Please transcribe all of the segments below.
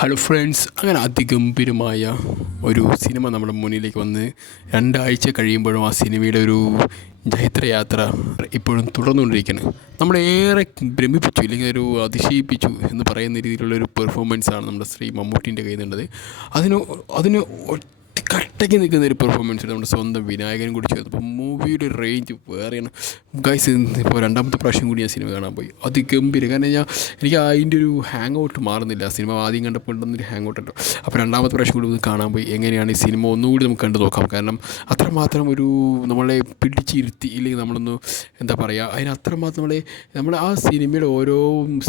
Hello friends, അങ്ങനെ അതിഗംഭീരമായ ഒരു സിനിമ നമ്മുടെ മുന്നിലേക്ക് വന്ന് 2 ആഴ്ച കഴിയുമ്പോഴും ആ സിനിമയുടെ ഒരു ജൈത്രയാത്ര ഇപ്പോഴും തുടർന്നുകൊണ്ടിരിക്കുകയാണ്. നമ്മളേറെ ഭ്രമിപ്പിച്ചു, ഇല്ലെങ്കിൽ ഒരു അതിശയിപ്പിച്ചു എന്ന് പറയുന്ന രീതിയിലുള്ളൊരു പെർഫോമൻസാണ് നമ്മുടെ ശ്രീ മമ്മൂട്ടീൻ്റെ കയ്യിൽ നിന്നുള്ളത്. അതിന് അതിന് കട്ടയ്ക്ക് നിൽക്കുന്ന ഒരു പെർഫോമൻസ് നമ്മുടെ സ്വന്തം വിനായകനും കൂടി ചേർത്ത്. അപ്പോൾ മൂവിയുടെ റേഞ്ച് വേറെയാണ് ഗൈസ്. ഇപ്പോൾ 2ാമത്തെ പ്രാവശ്യം കൂടി ഞാൻ സിനിമ കാണാൻ പോയി. അതിഗംഭീരം. കാരണം എനിക്ക് അതിൻ്റെ ഒരു ഹാങ് ഔട്ട് മാറുന്നില്ല. സിനിമ ആദ്യം കണ്ടപ്പോൾ ഉണ്ടെന്നൊരു ഹാങ് ഔട്ട് ഉണ്ടോ. അപ്പോൾ 2ാമത്തെ പ്രാവശ്യം കൂടി ഒന്ന് കാണാൻ പോയി. എങ്ങനെയാണ് ഈ സിനിമ ഒന്നുകൂടി നമുക്ക് കണ്ടു നോക്കാം. കാരണം അത്രമാത്രം ഒരു നമ്മളെ പിടിച്ചിരുത്തി, ഇല്ലെങ്കിൽ നമ്മളൊന്ന് എന്താ പറയുക, അതിന് അത്രമാത്രം നമ്മളെ ആ സിനിമയുടെ ഓരോ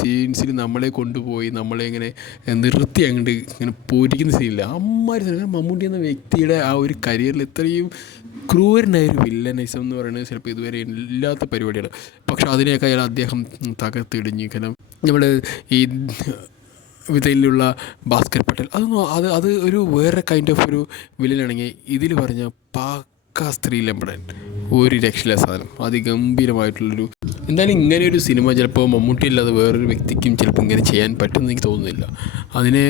സീൻസിലും നമ്മളെ കൊണ്ടുപോയി നമ്മളെ ഇങ്ങനെ നിർത്തി അങ്ങോട്ട് ഇങ്ങനെ പോരിക്കുന്ന സീനില്ല. അമ്മാതിരി മമ്മൂട്ടി എന്ന വ്യക്തിയുടെ ആ ഒരു കരിയറിൽ ഇത്രയും ക്രൂരനായൊരു വില്ലനൈസം എന്ന് പറയുന്നത് ചിലപ്പോൾ ഇതുവരെ ഇല്ലാത്ത പരിപാടിയാണ്. പക്ഷെ അതിനെയൊക്കെ അയാൾ അദ്ദേഹം തകർത്തിടിഞ്ഞ്. കാരണം നമ്മൾ ഈ വിധയിലുള്ള ഭാസ്കർ പട്ടേൽ അത് ഒരു വേറെ കൈൻഡ് ഓഫ് ഒരു വില്ലനാണെങ്കിൽ ഇതിൽ പറഞ്ഞ പാക്ക സ്ത്രീലമ്പടൻ ഒരു രക്ഷയില്ല സാധനം. അതിഗംഭീരമായിട്ടുള്ളൊരു എന്തായാലും ഇങ്ങനെയൊരു സിനിമ ചിലപ്പോൾ മമ്മൂട്ടി അല്ലാതെ വേറൊരു വ്യക്തിക്കും ചിലപ്പോൾ ഇങ്ങനെ ചെയ്യാൻ പറ്റുമെന്ന് എനിക്ക് തോന്നുന്നില്ല. അതിന്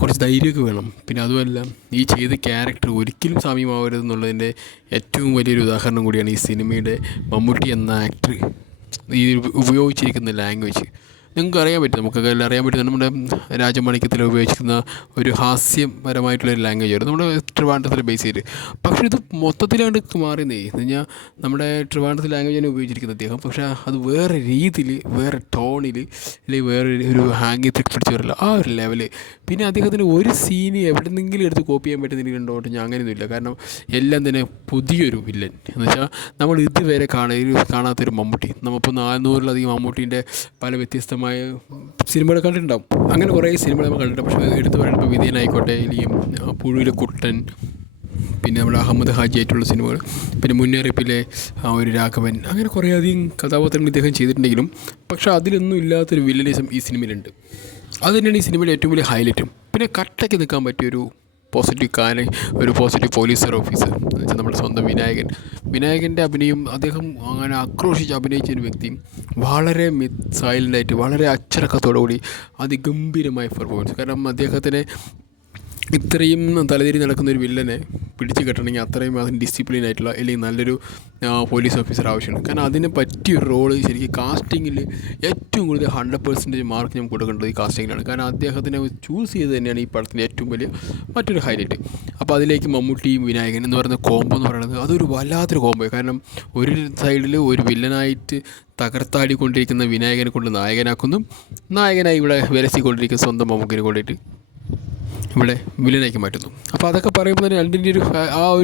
കുറച്ച് ധൈര്യമൊക്കെ വേണം. പിന്നെ അതുമല്ല, ഈ ചെയ്ത ക്യാരക്ടർ ഒരിക്കലും സാമ്യമാവരുതെന്നുള്ളതിൻ്റെ ഏറ്റവും വലിയൊരു ഉദാഹരണം കൂടിയാണ് ഈ സിനിമയുടെ മമ്മൂട്ടി എന്ന ആക്ടർ ഈ ഉപയോഗിച്ചിരിക്കുന്ന ലാംഗ്വേജ്. നിങ്ങൾക്ക് അറിയാൻ പറ്റും, നമുക്കൊക്കെ എല്ലാം അറിയാൻ പറ്റും. നമ്മുടെ രാജമാണിക്യത്തിൽ ഉപയോഗിച്ചിരുന്ന ഒരു ഹാസ്യപരമായിട്ടുള്ളൊരു ലാംഗ്വേജ് ആയിരുന്നു നമ്മുടെ ട്രിവാൻഡ്രത്തിലെ ബേസ് ചെയ്ത്. പക്ഷേ ഇത് മൊത്തത്തിലാണ്ട് മാറിയെന്നേ എന്ന് കഴിഞ്ഞാൽ നമ്മുടെ ട്രിവാൻഡ്രത്തിൽ ലാംഗ്വേജാണ് ഉപയോഗിച്ചിരിക്കുന്നത് അദ്ദേഹം. പക്ഷേ അത് വേറെ രീതിയിൽ, വേറെ ടോണിൽ, അല്ലെങ്കിൽ വേറെ ഒരു ഹാങ്ങി പിടിച്ച് വരില്ല, ആ ഒരു ലെവല്. പിന്നെ അദ്ദേഹത്തിന് ഒരു സീന് എവിടെന്നെങ്കിലും എടുത്ത് കോപ്പി ചെയ്യാൻ പറ്റുന്ന രീതിയിലുണ്ടോട്ട് ഞാൻ അങ്ങനെയൊന്നുമില്ല. കാരണം എല്ലാം തന്നെ പുതിയൊരു വില്ലൻ എന്ന് വെച്ചാൽ നമ്മൾ ഇതുവരെ കാണാത്തൊരു മമ്മൂട്ടി. നമ്മളിപ്പോൾ 400-ലധികം മമ്മൂട്ടീൻ്റെ പല വ്യത്യസ്തമായ സിനിമകൾ കണ്ടിട്ടുണ്ടാവും. അങ്ങനെ കുറേ സിനിമകൾ നമ്മൾ കണ്ടിട്ടുണ്ട്. പക്ഷേ എടുത്ത് പറയുമ്പോൾ വിധേയനായിക്കോട്ടെ, അല്ലെങ്കിൽ പുഴുവിലെ കുട്ടൻ, പിന്നെ നമ്മുടെ അഹമ്മദ് ഹാജി ആയിട്ടുള്ള സിനിമകൾ, പിന്നെ മുന്നറിയിപ്പിലെ ഒരു രാഘവൻ, അങ്ങനെ കുറേയധികം കഥാപാത്രങ്ങൾ ഇദ്ദേഹം ചെയ്തിട്ടുണ്ടെങ്കിലും പക്ഷേ അതിലൊന്നും ഇല്ലാത്തൊരു വില്ലനിസം ഈ സിനിമയിലുണ്ട്. അത് തന്നെയാണ് ഈ സിനിമയുടെ ഏറ്റവും വലിയ ഹൈലൈറ്റും. പിന്നെ കട്ടയ്ക്ക് നിൽക്കാൻ പറ്റിയൊരു ഒരു പോസിറ്റീവ് പോലീസർ ഓഫീസർ എന്ന് വെച്ചാൽ നമ്മുടെ സ്വന്തം വിനായകൻ്റെ അഭിനയം. അദ്ദേഹം അങ്ങനെ ആക്രോശിച്ച് അഭിനയിച്ച ഒരു വ്യക്തി വളരെ സൈലൻ്റായിട്ട്, വളരെ അച്ചടക്കത്തോടു കൂടി അതിഗംഭീരമായ പെർഫോമൻസ്. കാരണം അദ്ദേഹത്തിന് ഇത്രയും തലതിരി നടക്കുന്ന ഒരു വില്ലനെ പിടിച്ച് കെട്ടണമെങ്കിൽ അത്രയും അതിന് ഡിസിപ്ലിൻ ആയിട്ടുള്ള, അല്ലെങ്കിൽ നല്ലൊരു പോലീസ് ഓഫീസർ ആവശ്യമാണ്. കാരണം അതിന് പറ്റിയൊരു റോള് ശരിക്കും കാസ്റ്റിങ്ങിൽ ഏറ്റവും കൂടുതൽ 100% മാർക്ക് ഞാൻ കൊടുക്കേണ്ടത് ഈ കാസ്റ്റിങ്ങിലാണ്. കാരണം അദ്ദേഹത്തിനെ ചൂസ് ചെയ്ത് തന്നെയാണ് ഈ പടത്തിൻ്റെ ഏറ്റവും വലിയ മറ്റൊരു ഹൈലൈറ്റ്. അപ്പോൾ അതിലേക്ക് മമ്മൂട്ടിയും വിനായകൻ എന്ന് പറയുന്ന കോംബോ എന്ന് പറയുന്നത് അതൊരു വല്ലാത്തൊരു കോംബോ. കാരണം ഒരു സൈഡിൽ ഒരു വില്ലനായിട്ട് തകർത്താടിക്കൊണ്ടിരിക്കുന്ന വിനായകനെ കൊണ്ട് നായകനായി ഇവിടെ വിലസിക്കൊണ്ടിരിക്കുന്ന സ്വന്തം മമ്മൂക്കിനെ കൊണ്ടിട്ട് ഇവിടെ വില്ലനാക്കി മാറ്റുന്നു. അപ്പോൾ അതൊക്കെ പറയുമ്പോൾ തന്നെ രണ്ടിൻ്റെ ഒരു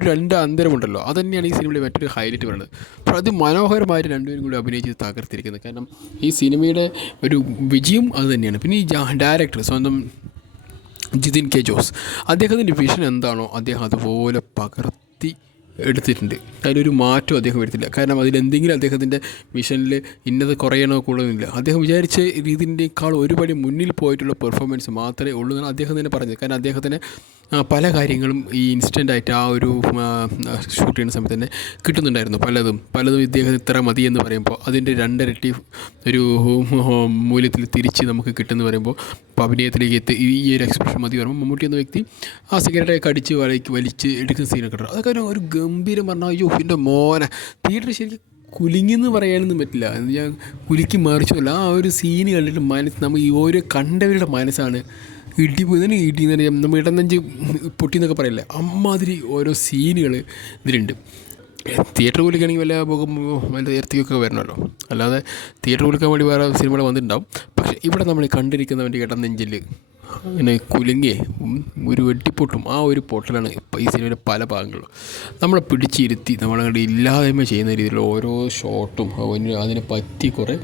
2 അന്തരമുണ്ടല്ലോ. അത് തന്നെയാണ് ഈ സിനിമയുടെ മറ്റൊരു ഹൈലൈറ്റ് പറയുന്നത്. അപ്പോൾ അത് മനോഹരമായിട്ട് രണ്ടുപേരും കൂടി അഭിനയിച്ച് തകർത്തിരിക്കുന്നത്. കാരണം ഈ സിനിമയുടെ ഒരു വിജയം അത് തന്നെയാണ്. പിന്നെ ഈ ഡയറക്ടർ സ്വന്തം ജിതിൻ കെ ജോസ്, അദ്ദേഹത്തിൻ്റെ വിഷൻ എന്താണോ അദ്ദേഹം അതുപോലെ പകർത്തി എടുത്തിട്ടുണ്ട്. അതിലൊരു മാറ്റം അദ്ദേഹം വരുത്തില്ല. കാരണം അതിലെന്തെങ്കിലും അദ്ദേഹത്തിൻ്റെ വിഷനിൽ ഇന്നത് കുറയണോ കൂടുതലില്ല. അദ്ദേഹം വിചാരിച്ച രീതിൻ്റെക്കാൾ ഒരുപടി മുന്നിൽ പോയിട്ടുള്ള പെർഫോമൻസ് മാത്രമേ ഉള്ളൂ എന്നാണ് അദ്ദേഹം തന്നെ പറഞ്ഞത്. കാരണം അദ്ദേഹത്തിന് പല കാര്യങ്ങളും ഈ ഇൻസ്റ്റൻ്റായിട്ട് ആ ഒരു ഷൂട്ട് ചെയ്യുന്ന സമയത്ത് തന്നെ കിട്ടുന്നുണ്ടായിരുന്നു. പലതും ഇദ്ദേഹം ഇത്ര മതി എന്ന് പറയുമ്പോൾ അതിൻ്റെ 2 ഇരട്ടി ഒരു മൂല്യത്തിൽ തിരിച്ച് നമുക്ക് കിട്ടുമെന്ന് പറയുമ്പോൾ അഭിനയത്തിലേക്ക് ഈ ഒരു എക്സ്പ്രഷൻ മതി പറയുമ്പോൾ മമ്മൂട്ടി എന്ന വ്യക്തി ആ സിഗരറ്റൊക്കെ അടിച്ച് വലിച്ച് എടുക്കുന്ന സീനൊക്കെ കിട്ടും. അതൊക്കെ ഒരു ഗംഭീരം പറഞ്ഞാൽ അയ്യോ എൻ്റെ മോനെ തിയേറ്റർ ശരിക്കും കുലുങ്ങിയെന്ന് പറയാനൊന്നും പറ്റില്ല. ഞാൻ കുലുക്കി മറിച്ചല്ല, ആ ഒരു സീന് കണ്ടിട്ട് നമ്മൾ ഈ ഓരോ കണ്ടവരുടെ മനസ്സാണ് ഇടി എന്ന് നമ്മൾ ഇടനെഞ്ച് പൊട്ടി എന്നൊക്കെ പറയില്ലേ, അമ്മാതിരി ഓരോ സീനുകൾ ഇതിലുണ്ട്. തിയേറ്റർ കുലിക്കുകയാണെങ്കിൽ വല്ല ഇരത്തിക്കൊക്കെ വരണമല്ലോ, അല്ലാതെ തിയേറ്റർ കുലിക്കാൻ വേണ്ടി വേറെ സിനിമകൾ വന്നിട്ടുണ്ടാവും. പക്ഷേ ഇവിടെ നമ്മൾ കണ്ടിരിക്കുന്നവൻ്റെ ഇടനെഞ്ചിൽ ഇങ്ങനെ കുലുങ്ങി ഒരു വെട്ടിപ്പൊട്ടും. ആ ഒരു പൊട്ടലാണ് ഇപ്പോൾ ഈ സിനിമയുടെ പല ഭാഗങ്ങളും നമ്മളെ പിടിച്ചിരുത്തി നമ്മളങ്ങോട്ട് ഇല്ലായ്മ ചെയ്യുന്ന രീതിയിലുള്ള ഓരോ ഷോട്ടും അതിനെ പറ്റി കുറേ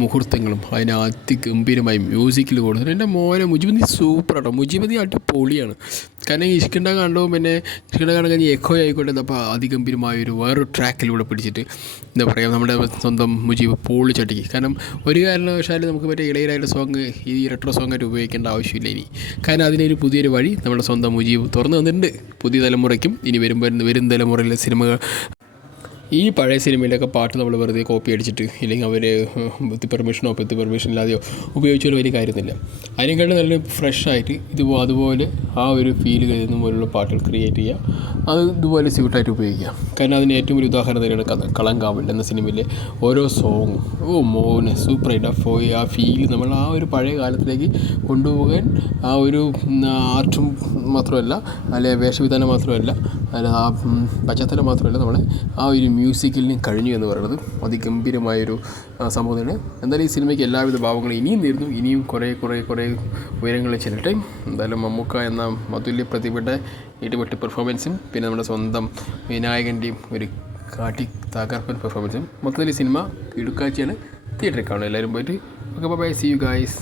മുഹൂർത്തങ്ങളും അതിന് അതിഗംഭീരമായി മ്യൂസിക്കിൽ കൊടുത്തിട്ട് എൻ്റെ മോനെ മുജിമതി സൂപ്പറാട്ടോ. മുജിമതി അടിപൊളിയാണ്. കാരണം ഇഷ്കിണ്ട കണ്ടവും പിന്നെ ഇഷ്കിണ്ട കാണാൻ കഴിഞ്ഞ് എക്കോ ആയിക്കോട്ടെ, അപ്പോൾ അതിഗംഭീരമായൊരു വേറൊരു ട്രാക്കിലൂടെ പിടിച്ചിട്ട് എന്താ പറയുക നമ്മുടെ സ്വന്തം മുജീബ് പൊളിച്ചടിക്ക്. കാരണം ഒരു കാരണവശാലും നമുക്ക് മറ്റേ ഇളയരായുടെ സോങ് ഈ റെട്രോ സോങ്ങായിട്ട് ഉപയോഗിക്കേണ്ട ആവശ്യമില്ല ഇനി. കാരണം അതിനൊരു പുതിയൊരു വഴി നമ്മുടെ സ്വന്തം മുജീബ് തുറന്നു തന്നിട്ടുണ്ട് പുതിയ തലമുറയ്ക്കും. ഇനി വരും തലമുറയിലെ സിനിമകൾ ഈ പഴയ സിനിമയിലൊക്കെ പാട്ട് നമ്മൾ വെറുതെ കോപ്പി അടിച്ചിട്ട് ഇല്ലെങ്കിൽ അവർ വിത്ത് പെർമിഷനോ വിത്ത് പെർമിഷൻ ഇല്ലാതെയോ ഉപയോഗിച്ചൊരു വലിയ കാര്യമൊന്നുമില്ല. അതിനേക്കാളും നല്ല ഫ്രഷായിട്ട് അതുപോലെ ആ ഒരു ഫീൽ കഴിയുന്ന പോലുള്ള പാട്ടുകൾ ക്രിയേറ്റ് ചെയ്യുക, അത് ഇതുപോലെ സ്യൂട്ടായിട്ട് ഉപയോഗിക്കുക. കാരണം അതിന് ഏറ്റവും വലിയ ഉദാഹരണം തന്നെയാണ് കളങ്കാവൽ എന്ന സിനിമയിലെ ഓരോ സോങ്ങും. മോനെ സൂപ്പറായിട്ട് ആ ഫീൽ നമ്മൾ ആ ഒരു പഴയ കാലത്തിലേക്ക് കൊണ്ടുപോകാൻ ആ ഒരു ആർട്ടും മാത്രമല്ല, അല്ലെ വേഷവിധാനം മാത്രമല്ല, അല്ല ആ പശ്ചാത്തലം മാത്രമല്ല, നമ്മളെ ആ ഒരു മ്യൂസിക്കിലും കഴിഞ്ഞു എന്ന് പറയുന്നത് അതിഗംഭീരമായൊരു സംഭവം തന്നെ. എന്തായാലും ഈ സിനിമയ്ക്ക് എല്ലാവിധ ഭാവങ്ങളും ഇനിയും നേരുന്നു. ഇനിയും കുറേ ഉയരങ്ങളിൽ ചെല്ലട്ടെ. എന്തായാലും മമ്മൂക്ക എന്ന അതുല്യ പ്രതിഭയുടെ ഇടിപെട്ട് പെർഫോമൻസും പിന്നെ നമ്മുടെ സ്വന്തം വിനായകൻ്റെയും ഒരു കാട്ടി തകർപ്പൻ പെർഫോമൻസും മൊത്തത്തിൽ ഈ സിനിമ ഇടുക്കാഴ്ചയാണ്. തിയേറ്ററിൽ കാണും എല്ലാവരും പോയിട്ട്. Okay, bye, see you guys.